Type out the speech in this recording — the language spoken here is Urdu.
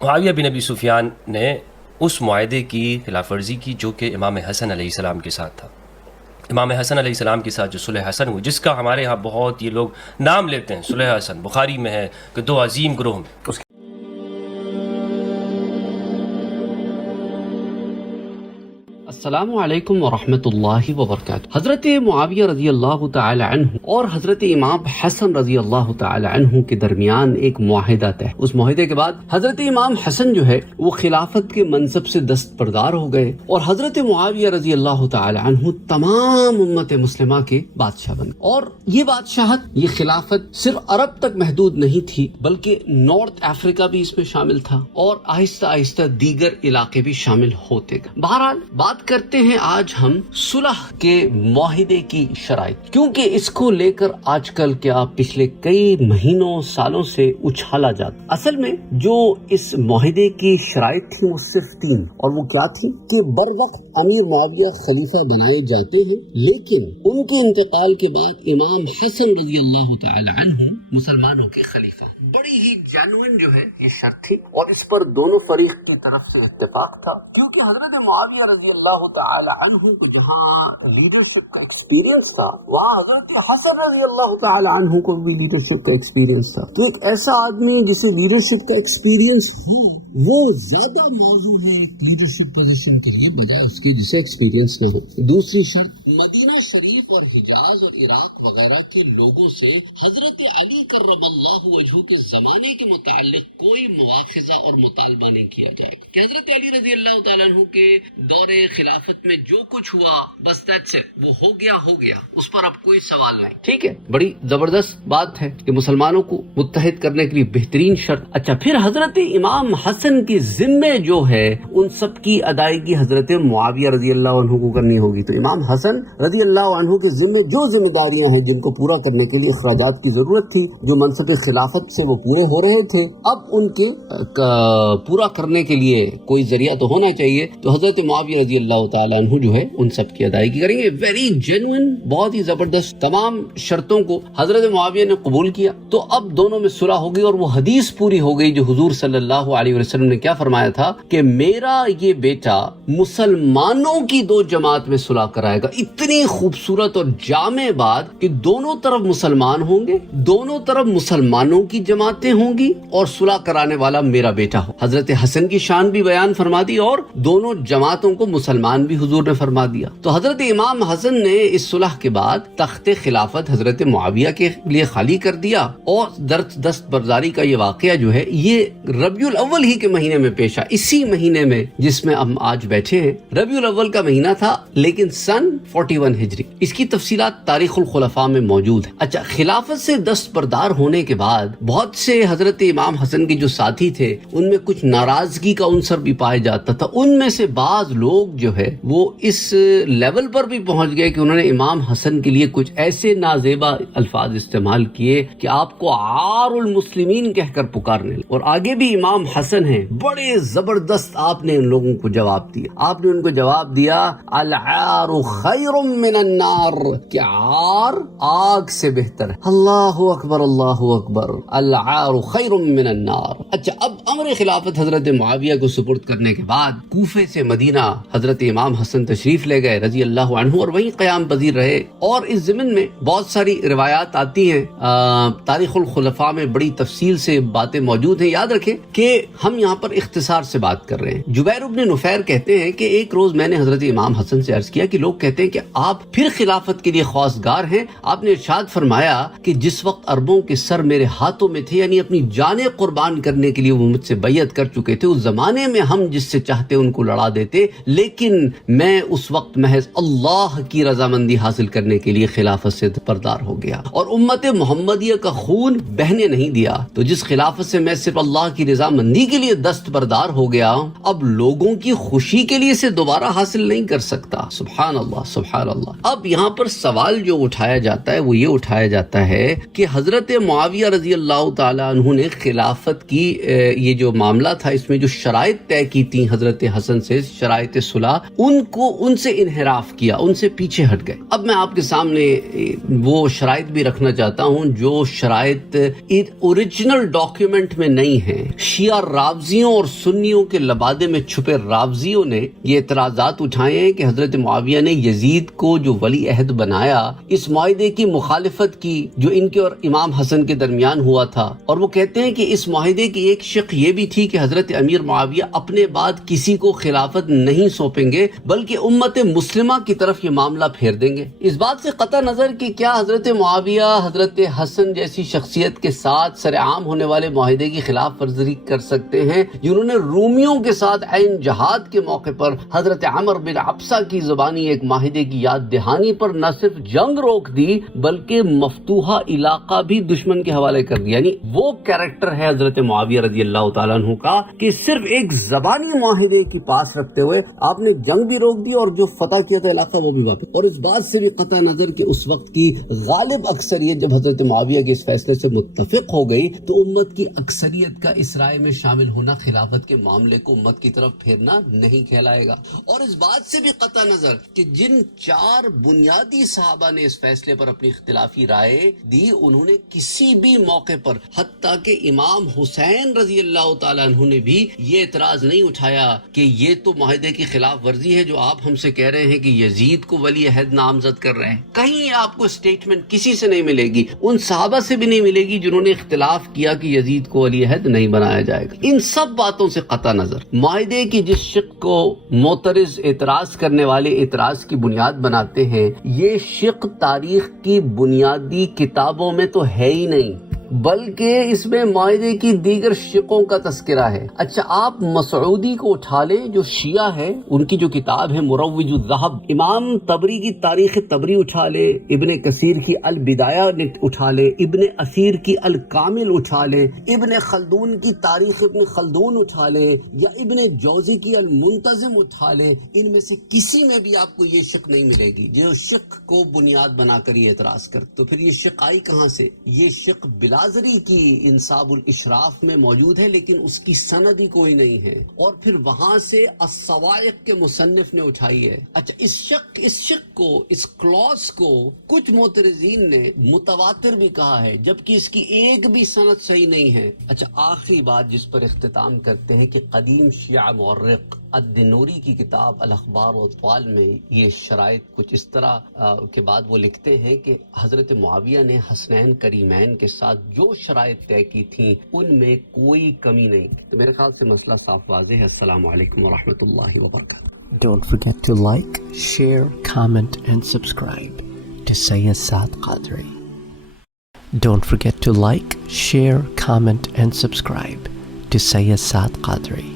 معاویہ بن ابی سفیان نے اس معاہدے کی خلاف ورزی کی جو کہ امام حسن علیہ السلام کے ساتھ تھا. امام حسن علیہ السلام کے ساتھ جو صلح حسن ہوئی، جس کا ہمارے ہاں بہت یہ لوگ نام لیتے ہیں، صلح حسن بخاری میں ہے کہ دو عظیم گروہ میں. السلام علیکم ورحمۃ اللہ وبرکاتہ. حضرت معاویہ رضی اللہ تعالی عنہ اور حضرت امام حسن رضی اللہ تعالی عنہ کے درمیان ایک معاہدہ طے. اس معاہدے کے بعد حضرت امام حسن جو ہے وہ خلافت کے منصب سے دستبردار ہو گئے اور حضرت معاویہ رضی اللہ تعالی عنہ تمام امت مسلمہ کے بادشاہ بن گئے. اور یہ بادشاہت، یہ خلافت صرف عرب تک محدود نہیں تھی بلکہ نارتھ افریقہ بھی اس میں شامل تھا اور آہستہ آہستہ دیگر علاقے بھی شامل ہوتے گئے. بہرحال بات کرتے ہیں آج ہم صلح کے معاہدے کی شرائط، کیونکہ اس کو لے کر آج کل کیا پچھلے کئی مہینوں سالوں سے اچھالا جاتا. اصل میں جو اس معاہدے کی شرائط تھی وہ صرف 3، اور وہ کیا تھی کہ بر وقت امیر معاویہ خلیفہ بنائے جاتے ہیں، لیکن ان کے انتقال کے بعد امام حسن رضی اللہ تعالی عنہ مسلمانوں کے خلیفہ. بڑی ہی جینوئن جو ہے یہ شرط تھی اور اس پر دونوں فریق کی طرف سے اتفاق تھا، کیونکہ حضرت معاویہ رضی اللہ تعالی عنہ کو جہاں لیڈرشپ کا ایکسپیرینس تھا وہاں حضرت حسن رضی اللہ تعالی عنہ کو بھی لیڈرشپ کا ایکسپیرینس تھا. تو ایک ایسا آدمی جسے لیڈرشپ کا ایکسپیرینس ہو وہ زیادہ موزوں ہے ایک لیڈرشپ پوزیشن کے لیے بجائے اس کے جسے ایکسپیرینس نہ ہو. دوسری شرط، مدینہ شریف اور حجاز اور عراق وغیرہ کے لوگوں سے حضرت علی کرم اللہ وجہہ کے زمانے کے متعلق کوئی مواخذہ اور مطالبہ نہیں کیا جائے گا کہ حضرت علی رضی اللہ تعالیٰ عنہ کے دور خلافت میں جو کچھ ہوا بس دیٹس اٹ، وہ ہو گیا، اس پر اب کوئی سوال نہیں. ٹھیک ہے، بڑی زبردست بات ہے کہ مسلمانوں کو متحد کرنے کے لیے بہترین شرط. اچھا، پھر حضرت امام حسن کی ذمے جو ہے ان سب کی ادائیگی حضرت معاویہ رضی اللہ عنہ کو کرنی ہوگی. تو امام حسن رضی اللہ عنہ کے ذمے جو ذمہ داریاں ہیں جن کو پورا کرنے کے لیے اخراجات کی ضرورت تھی، جو منصب خلافت سے وہ پورے ہو رہے تھے، اب ان کے پورا کرنے کے لیے کوئی ذریعہ تو ہونا چاہیے. تو حضرت معاویہ رضی اللہ تعالیٰ عنہ جو ہے ان سب کی ادائیگی کریں گے. ویری جینوئن، بہت ہی زبردست. تمام شرطوں کو حضرت معاویہ نے قبول کیا. تو اب دونوں میں صلح ہو گئی اور وہ حدیث پوری ہو گئی جو حضور صلی اللہ علیہ وسلم نے کیا فرمایا تھا کہ میرا یہ بیٹا مسلمانوں کی 2 جماعت میں صلح کرائے گا. اتنی خوبصورت اور جامع بات کہ دونوں طرف مسلمان ہوں گے، دونوں طرف مسلمانوں کی جماعتیں ہوں گی اور صلح کرانے والا میرا بیٹا ہو. حضرت حسن کی شان بھی بیان فرما دی اور دونوں جماعتوں کو مسلمان بھی حضور نے فرما دیا. تو حضرت امام حسن نے اس صلح کے بعد تخت خلافت حضرت معاویہ کے لیے خالی کر دیا اور دستبرداری کا یہ واقعہ جو ہے یہ ربیع الاول ہی کے مہینے میں پیش آیا. اسی مہینے میں جس میں ہم آج بیٹھے ہیں، ربیع الاول کا مہینہ تھا لیکن سن 41 ہجری. اس کی تفصیلات تاریخ الخلفاء میں موجود ہے. اچھا، خلافت سے دستبردار ہونے کے بعد بہت سے حضرت امام حسن کے جو ساتھی تھے ان میں کچھ ناراضگی کا عنصر بھی پایا جاتا تھا. ان میں سے بعض لوگ جو ہے وہ اس لیول پر بھی پہنچ گئے کہ انہوں نے امام حسن کے لیے کچھ ایسے نازیبا الفاظ استعمال کیے کہ آپ کو عار المسلمین کہہ کر پکارنے لگے. اور آگے بھی امام حسن ہیں، بڑے زبردست آپ نے ان لوگوں کو جواب دیا. آپ نے ان کو جواب دیا العار خیر من النار، کہ عار آگ سے بہتر ہے. اللہ اکبر، اللہ اکبر، العار خیر من النار. اچھا، اب امر خلافت حضرت معاویہ کو سپرد کرنے کے بعد کوفے سے مدینہ حضرت امام حسن تشریف لے گئے رضی اللہ عنہ اور وہیں قیام پذیر رہے. اور اس ضمن میں بہت ساری روایات آتی ہیں، تاریخ الخلفاء میں بڑی تفصیل سے باتیں موجود ہیں. یاد رکھیں کہ ہم یہاں پر اختصار سے بات کر رہے ہیں. جبیر بن نفیر کہتے ہیں کہ ایک روز میں نے حضرت امام حسن سے عرض کیا کہ لوگ کہتے ہیں کہ آپ پھر خلافت کے لیے خواستگار ہیں. آپ نے ارشاد فرمایا کہ جس وقت عربوں کے سر میرے ہاتھوں میں تھے، یعنی اپنی جانیں قربان کرنے کے لیے وہ مجھ سے بیعت کر چکے تھے، اس زمانے میں ہم جس سے چاہتے ان کو لڑا دیتے، لیکن میں اس وقت محض اللہ کی رضامندی حاصل کرنے کے لیے خلافت سے پردار ہو گیا اور امت محمدیہ کا خون بہنے نہیں دیا. تو جس خلافت سے میں صرف اللہ کی رضامندی کے لیے دستبردار ہو گیا، اب لوگوں کی خوشی کے لیے اسے دوبارہ حاصل نہیں کر سکتا. سبحان اللہ، سبحان اللہ. اب یہاں پر سوال جو اٹھایا جاتا ہے وہ یہ اٹھایا جاتا ہے کہ حضرت معاویہ رضی اللہ تعالی عنہ نے خلافت کی یہ جو معاملہ تھا اس میں جو شرائط طے کی تھی حضرت حسن سے، شرائط صلح، کیا, ان کو ان سے انحراف کیا, ان سے پیچھے ہٹ گئے. اب میں آپ کے سامنے وہ شرائط بھی رکھنا چاہتا ہوں جو شرائط اوریجنل ڈاکیومنٹ میں نہیں ہیں. شیعہ رافضیوں اور سنیوں کے لبادے میں چھپے رافضیوں نے یہ اعتراضات اٹھائے ہیں کہ حضرت معاویہ نے یزید کو جو ولی عہد بنایا اس معاہدے کی مخالفت کی جو ان کے اور امام حسن کے درمیان ہوا تھا, اور وہ کہتے ہیں کہ اس معاہدے کی ایک شق یہ بھی تھی کہ حضرت امیر معاویہ اپنے بعد کسی کو خلافت نہیں سونپیں گے بلکہ امت مسلمہ کی طرف یہ معاملہ پھیر دیں گے. اس بات سے قطع نظر کہ کیا حضرت معاویہ حضرت حسن جیسی شخصیت کے ساتھ سر عام ہونے والے معاہدے کی خلاف ورزی کر سکتے ہیں جنہوں نے رومیوں کے ساتھ عین جہاد کے موقع پر حضرت عمر بن عبسہ کی زبانی ایک معاہدے کی یاد دہانی پر نہ صرف جنگ روک دی بلکہ مفتوحہ علاقہ بھی دشمن کے حوالے کر دیا. یعنی وہ کیریکٹر ہے حضرت معاویہ رضی اللہ تعالیٰ عنہ کا کہ صرف ایک زبانی معاہدے کی پاس رکھتے ہوئے آپ نے جنگ بھی روک دی اور جو فتح کیا تھا علاقہ وہ بھی واپس. اور اس بات سے بھی قطع نظر کہ اس وقت کی غالب اکثریت جب حضرت معاویہ کے اس فیصلے سے متفق ہو گئی تو امت کی اکثریت کا اس رائے میں شامل ہونا خلافت کے معاملے کو امت کی طرف پھیرنا نہیں کہلائے گا. اور اس بات سے بھی قطع نظر کہ جن 4 بنیادی صحابہ نے اس فیصلے پر اپنی اختلافی رائے دی انہوں نے کسی بھی موقع پر حتیٰ کہ امام حسین رضی اللہ تعالیٰ عنہ نے بھی یہ اعتراض نہیں اٹھایا کہ یہ تو معاہدے کی خلاف ورزی ہے جو آپ ہم سے کہہ رہے ہیں کہ یزید کو ولی عہد نامزد کر رہے ہیں. کہیں آپ کو اسٹیٹمنٹ کسی سے نہیں ملے گی, ان صحابہ سے بھی نہیں ملے گی جنہوں نے اختلاف کیا کہ یزید کو ولی عہد نہیں بنایا جائے گا. ان سب باتوں سے قطع نظر معاہدے کی جس شق کو معترض اعتراض کرنے والے اعتراض کی بنیاد بناتے ہیں یہ شق تاریخ کی بنیادی کتابوں میں تو ہے ہی نہیں بلکہ اس میں معاہدے کی دیگر شقوں کا تذکرہ ہے. اچھا آپ مسعودی کو اٹھا لیں جو شیعہ ہے, ان کی جو کتاب ہے مروج الذہب, امام طبری کی تاریخ طبری اٹھا لیں, ابن کثیر کی البدایہ اٹھا لیں, ابن اثیر کی الکامل اٹھا لیں, ابن خلدون کی تاریخ ابن خلدون اٹھا لیں یا ابن جوزی کی المنتظم اٹھا لیں, ان میں سے کسی میں بھی آپ کو یہ شق نہیں ملے گی جو شق کو بنیاد بنا کر یہ اعتراض کر. تو پھر یہ شق آئی کہاں سے؟ یہ شق بلازری کی انصاب الاشراف میں موجود ہے لیکن اس کی سند ہی کوئی نہیں ہے, اور پھر وہاں سے الصواعق کے مصنف نے اٹھائی ہے. اچھا اس شق کو, اس کلوز کو کچھ معترضین نے متواتر بھی کہا ہے جبکہ اس کی ایک بھی سند صحیح نہیں ہے. اچھا آخری بات جس پر اختتام کرتے ہیں کہ قدیم شیعہ مورخ الدنوری کی کتاب الاخبار والاطفال میں یہ شرائط کچھ اس طرح کے بعد وہ لکھتے ہیں کہ حضرت معاویہ نے حسنین کریمین کے ساتھ جو شرائط طے کی تھیں ان میں کوئی کمی نہیں کی. تو میرے خیال سے مسئلہ صاف واضح ہے. السلام علیکم ورحمۃ اللہ وبرکاتہ. Don't forget to like, share, comment and subscribe to Sayyid Saad Qadri. Don't forget to like, share, comment and subscribe to Sayyid Saad Qadri.